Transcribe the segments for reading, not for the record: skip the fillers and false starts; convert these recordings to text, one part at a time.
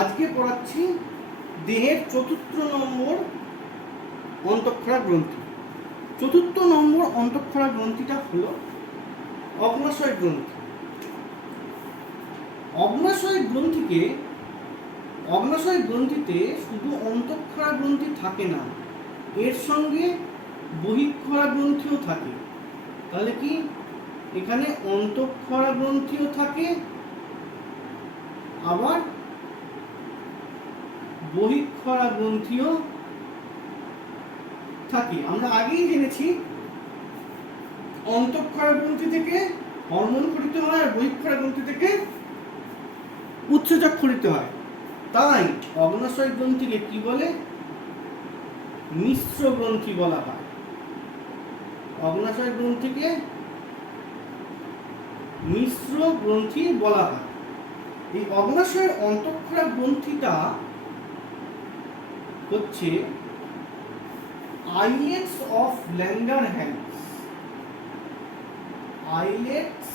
আজকে পড়াচ্ছি দেহের চতুর্থ নম্বর অন্তঃক্ষরা গ্রন্থি। চতুর্থ নম্বর অন্তঃক্ষরা গ্রন্থিটা হলো অগ্ন্যাশয় গ্রন্থি। অগ্ন্যাশয় গ্রন্থিতে শুধু অন্তঃক্ষরা গ্রন্থি থাকে না, এর সঙ্গে বহিঃক্ষরা গ্রন্থিও থাকে। তাহলে কি এখানে অন্তঃক্ষরা গ্রন্থিও থাকে, আবার বহিঃক্ষরা গ্রন্থিও থাকে। আমরা আগেই জেনেছি অন্তঃক্ষরা গ্রন্থি থেকে হরমোন ক্ষরিত হয় আর বহিঃক্ষরা গ্রন্থি থেকে উৎসেচক ক্ষরিত হয়। তাই অগ্ন্যাশয় গ্রন্থিকে কি বলে? মিশ্র গ্রন্থি বলা হয়। অগ্ন্যাশয় গ্রন্থিকে মিশ্র গ্রন্থি বলা হয়। এই অগ্ন্যাশয়ের অন্তঃক্ষরা গ্রন্থিটা হচ্ছে islets of Langerhans. Islets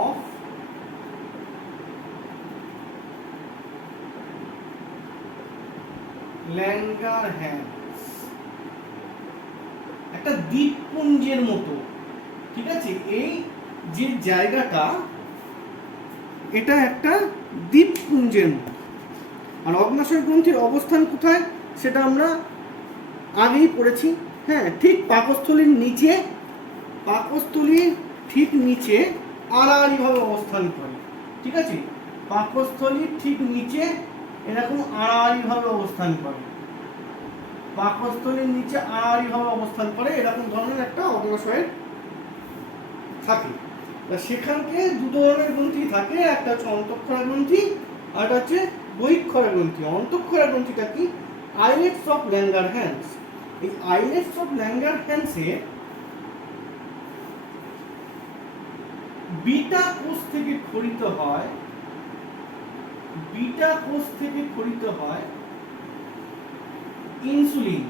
of Langerhans, একটা দ্বীপপুঞ্জের মতো। ঠিক আছে, এই যে জায়গাটা এটা একটা দ্বীপপুঞ্জের মতো। আর অগ্ন্যাশয় গ্রন্থির অবস্থান কোথায় সেটা আমরা আগেই পড়েছি। হ্যাঁ, ঠিক পাকস্থলীর নিচে, পাকস্থলীর ঠিক নিচে আড়াআড়িভাবে অবস্থান করে। ঠিক আছে, পাকস্থলীর ঠিক নিচে এরকম আড়াআড়িভাবে অবস্থান করে। পাকস্থলীর নিচে আড়াআড়িভাবে অবস্থান করে এরকম ধরনের একটা অগ্ন্যাশয়ের থাকে। সেখানকে দুটো ধরনের গ্রন্থি থাকে, একটা হচ্ছে অন্তঃক্ষরা গ্রন্থি আর একটা হচ্ছে বহিঃক্ষরা গ্রন্থি। অন্তঃক্ষরা গ্রন্থিটা কি? Islets of Langerhans. এই আইলেটস অফ ল্যাঙ্গারহ্যান্সে বিটা কোষ থেকে ক্ষরিত হয়, বিটা কোষ থেকে ক্ষরিত হয় ইনসুলিন।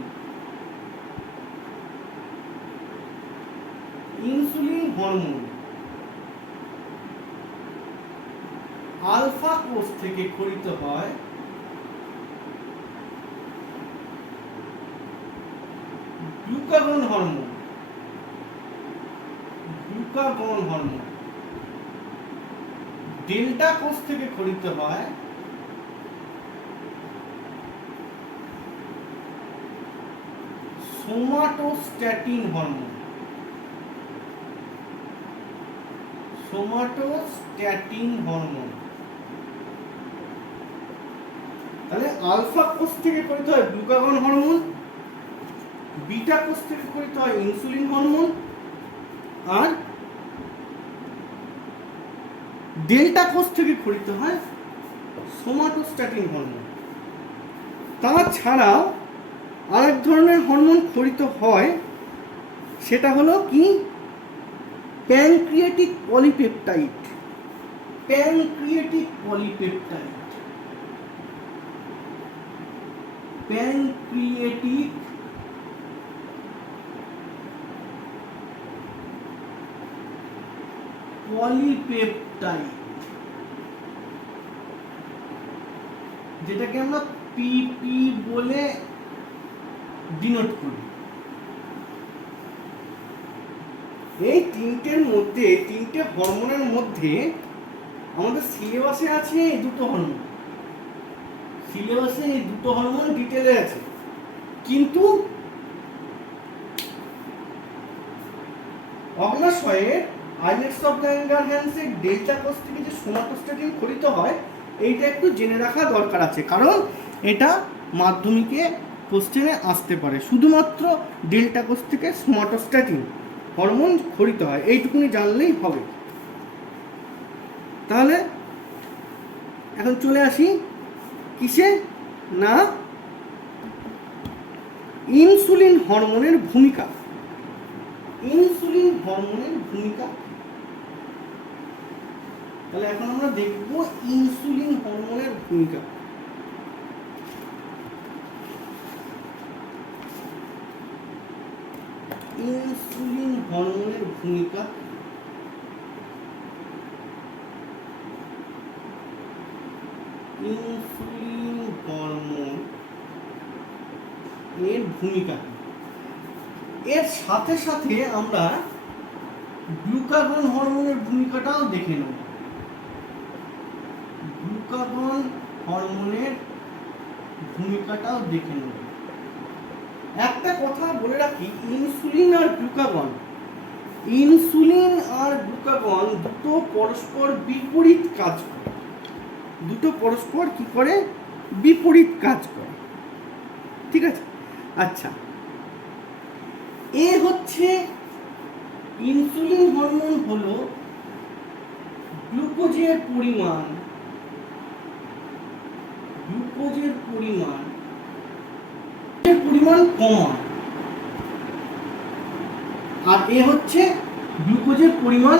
Insulin hormone. আলফা কোষ থেকে ক্ষরিত হয় glucagon hormone. Glucagon hormone. Delta কোষ থেকে ক্ষরিত হয় সোমাটোস্ট্যাটিন হরমোন। Somatostatin hormone. তাহলে আলফা কোষ থেকে ক্ষরিত হয় গ্লুকাগন হরমোন, বিটা কোষ থেকে ক্ষরিত হয় ইনসুলিন হরমোন, আর ডেল্টা কোষ থেকে ক্ষরিত হয় সোমাটোস্ট্যাটিন হরমোন। তাছাড়াও আরেক ধরনের হরমোন ক্ষরিত হয়, সেটা হলো কি? Pancreatic polypeptide. Pancreatic polypeptide. Pancreatic polypeptide, যেটাকে আমরা পিপি বলে ডিনোট করি। এই তিনটের মধ্যে, তিনটে হরমোনের মধ্যে আমাদের সিলেবাসে আছে এই দুটো হরমোন। সিলেবাসে এই দুটো হরমোন ডিটেলে আছে, কিন্তু অগ্ন্যাশয়ের আইলেটস অফ ল্যাঙ্গারহ্যান্সের ডেল্টা কোষ থেকে যে সোমাটোস্ট্যাটিন ক্ষরিত হয়, এইটা একটু জেনে রাখা দরকার আছে, কারণ এটা মাধ্যমিকে কোশ্চেনে আসতে পারে। শুধুমাত্র ডেল্টা কোষ থেকে সোমাটোস্ট্যাটিন হরমোন ক্ষরিত হয়, এইটুকুনি জানলেই হবে। তাহলে এখন চলে আসি কিসে না, ইনসুলিন হরমোনের ভূমিকা। ইনসুলিন হরমোনের ভূমিকা। তাহলে এখন আমরা দেখব ইনসুলিন হরমোনের ভূমিকা। ইনসুলিন হরমোনের ভূমিকা ইনসুলিন হরমোন এর ভূমিকা, এর সাথে সাথে আমরা গ্লুকাগন হরমোনের ভূমিকাটাও দেখে নেব। গ্লুকাগন হরমোনের ভূমিকাটাও দেখে নেব। একটা কথা বলে রাখি, ইনসুলিন আর গ্লুকাগন, ইনসুলিন আর গ্লুকাগন দুটো পরস্পর বিপরীত কাজ করে। দুটো পরস্পর কি করে? বিপরীত কাজ করে। ঠিক আছে? আচ্ছা, এ হচ্ছে ইনসুলিন হরমোন হলো গ্লুকোজের পরিমাণ, গ্লুকোজের পরিমাণ কমায়, আর এ হচ্ছে গ্লুকোজের পরিমাণ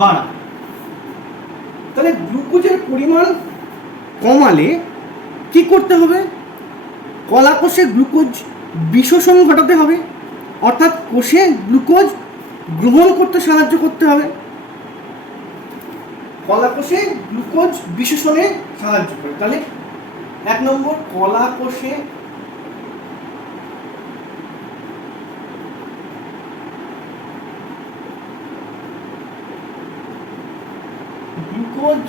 বাড়ায়। তাহলে গ্লুকোজের পরিমাণ কমালে কি করতে হবে? কলাকোষে গ্লুকোজ বিশোষণ ঘটাতে হবে, অর্থাৎ কোষে গ্লুকোজ গ্রহণ করতে সাহায্য করতে হবে। কলাকোষে গ্লুকোজ বিশোষণে সাহায্য করে। তাহলে 1 নম্বর, কলাকোষে গ্লুকোজ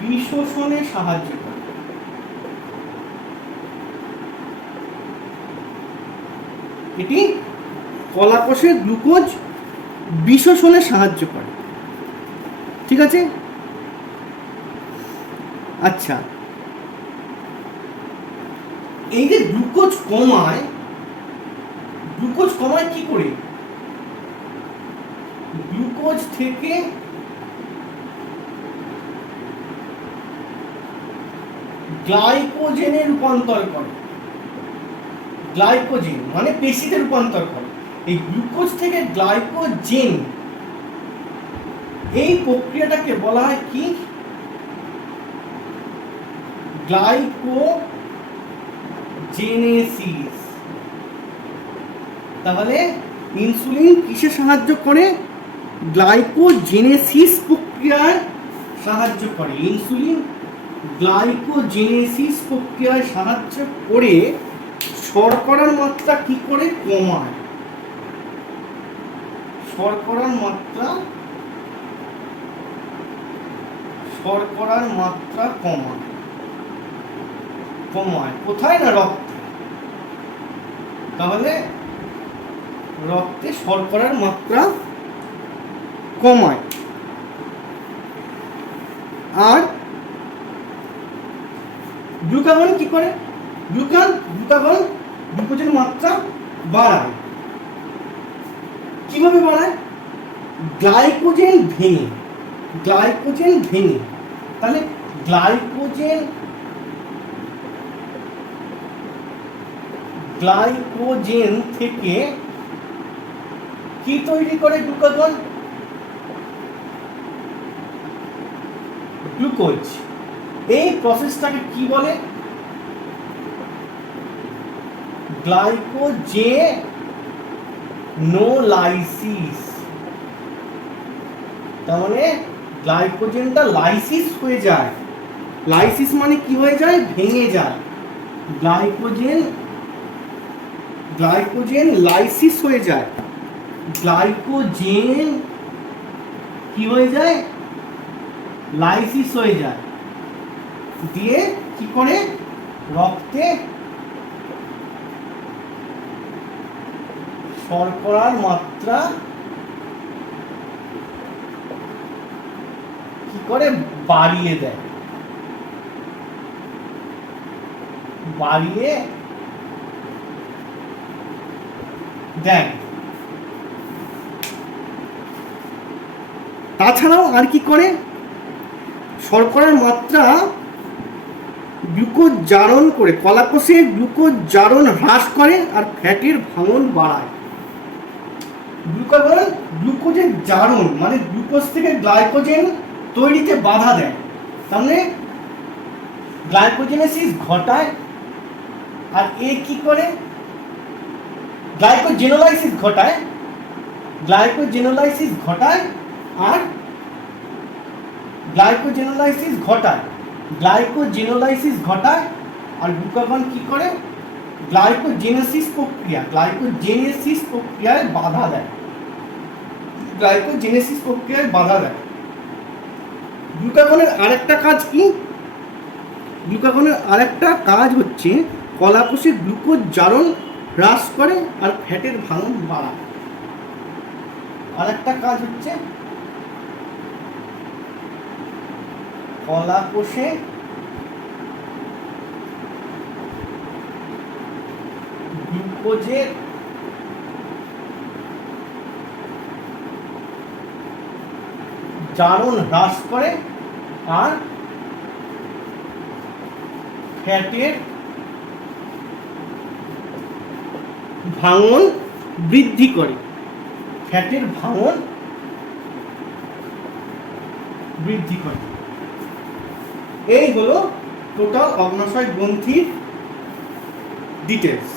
বিশোষণে সাহায্য করে। এটি কলাকোষে গ্লুকোজ বিশোষণে সাহায্য করে। ঠিক আছে? আচ্ছা, এই যে গ্লুকোজ কমায়, গ্লুকোজ কমায় কি করে? গ্লুকোজ থেকে গ্লাইকোজেনে রূপান্তর করে। গ্লাইকোজেন মানে পেশিতে রূপান্তর করে। এই গ্লুকোজ থেকে গ্লাইকোজেন, এই প্রক্রিয়াটাকে বলা হয় কি? গ্লাইকোজেনেসিস। তাহলে ইনসুলিন কিসে সাহায্য করে? গ্লাইকোজেনেসিস প্রক্রিয়ায় সাহায্য করে। ইনসুলিন গ্লাইকোজেনেসিস প্রক্রিয়ায় সাহায্য করে শর্করার মাত্রা কি করে কমায়? শর্করার মাত্রা কমায় কোথায়? না, রক্তে। তাহলে রক্তে শর্করার মাত্রা কমায়। আর গ্লুকাগন কি করে? গ্লুকাগন গ্লুকোজের মাত্রা বাড়ায়। কিভাবে বাড়ায়? গ্লাইকোজেন ভেঙে। তাহলে গ্লাইকোজেন থেকে কি তৈরি করে গ্লুকাগন? গ্লুকোজ। এই প্রসেসটাকে কি বলে? গ্লাইকোজেনোলাইসিস। তার মানে গ্লাইকোজেনটা লাইসিস হয়ে যায়। লাইসিস মানে কি হয়ে যায়? ভেঙে যায়। গ্লাইকোজেন লাইসিস হয়ে যায়। গ্লাইকোজেন কি হয়ে যায়? লাইসিস হয়ে যায়। দিয়ে কি করে? রক্তে শর্করার মাত্রা কি করে? বাড়িয়ে দেয়। তাছাড়াও আর কি করে? শর্করার মাত্রা গ্লুকোজ জারণ করে, কলাকোষে গ্লুকোজ জারণ হ্রাস করে আর ফ্যাটের ভাঙন বাড়ায়। গ্লুকাগন গ্লুকোজের জারণ মানে গ্লুকোজ থেকে গ্লাইকোজেন তৈরিতে বাধা দেয়। তাহলে গ্লাইকোজেনেসিস ঘটায়। আর এ কি করে? গ্লাইকোজেনোলাইসিস ঘটায়। আর গ্লাইকোজেনোলাইসিস ঘটায় আর গ্লুকাগন কি করে? গ্লাইকোজেনেসিস প্রক্রিয়ায় বাধা দেয়। গ্লুকাগনের আরেকটা কাজ কি? গ্লুকাগনের আরেকটা কাজ হচ্ছে কলাকোষে গ্লুকোজ জারণ হ্রাস করে আর ফ্যাটের ভাঙন বাড়ায়। আরেকটা কাজ হচ্ছে কলাকোষে গ্লুকোজের জারণ হ্রাস করে আর ফ্যাটের ভাঙন বৃদ্ধি করে। এই হলো টোটাল অগ্ন্যাশয় গ্রন্থির ডিটেলস।